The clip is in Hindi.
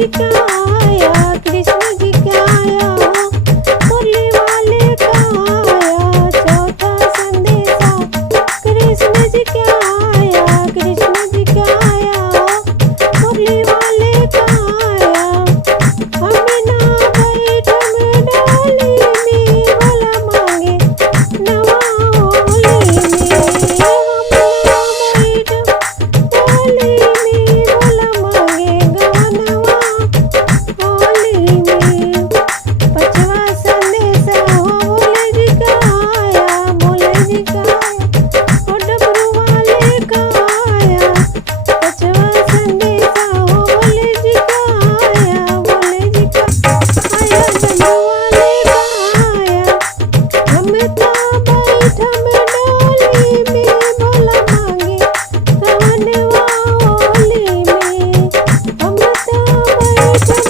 जी का आया, कृष्ण जी का आया, मुरली वाले का आया चौथा संदेशा। कृष्ण जी का आया, कृष्ण जी का आया, मुरली वाले का आया। हमें ना बैठम डाली में भोला मांगे नवा होली में। हम ना बैठम डाली में भोला मांगे गवनवा होली में। पचवा संदेशा हो भोले जी का आया, भोले जी का आया, हो डमरू वाले का आया। पचवा संदेशा हो भोले जी का आया, भोले जी का आया, डमरू वाले का आया। हम तो बैठम डोली में भोला मांगे गवनवा होली में। हम तो बैठम